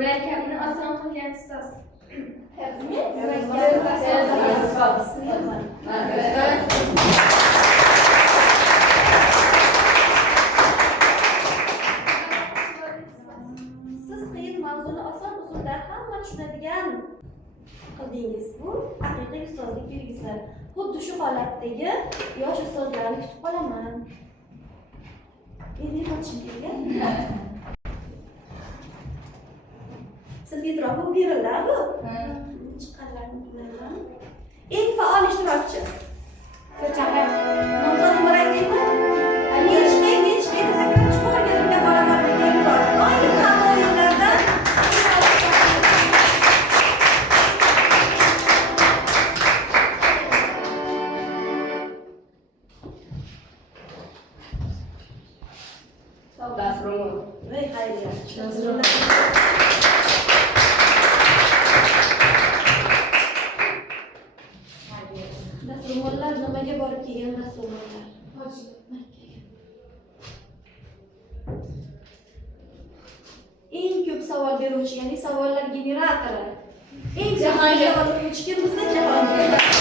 Murakkabni oson qilgan ustoz. Siz qiyin mavzuni oson usulda hamma tushunadigan qildingiz. Bu haqiqiy ustozlik belgisi. Xuddi shu holatdagi yosh ustozlarni kutib qolaman. Endi qotishim kelgan. Siz e'tirofi berildi bu. Chiqqanlarni bilaman. Eng faol ishtirokchi. Nomzod Murakabmi? Nechta sakrab chiqarganimga boraman degan doim hamma o'yinlarda Voy xayriyat. Dasturxonlar nimaga borib kelgan dasturxonlar? Eng ko'p savol beruvchi, ya'ni savollar generatori. Eng ko'p savol beruvchi kim bizda? Jahongir.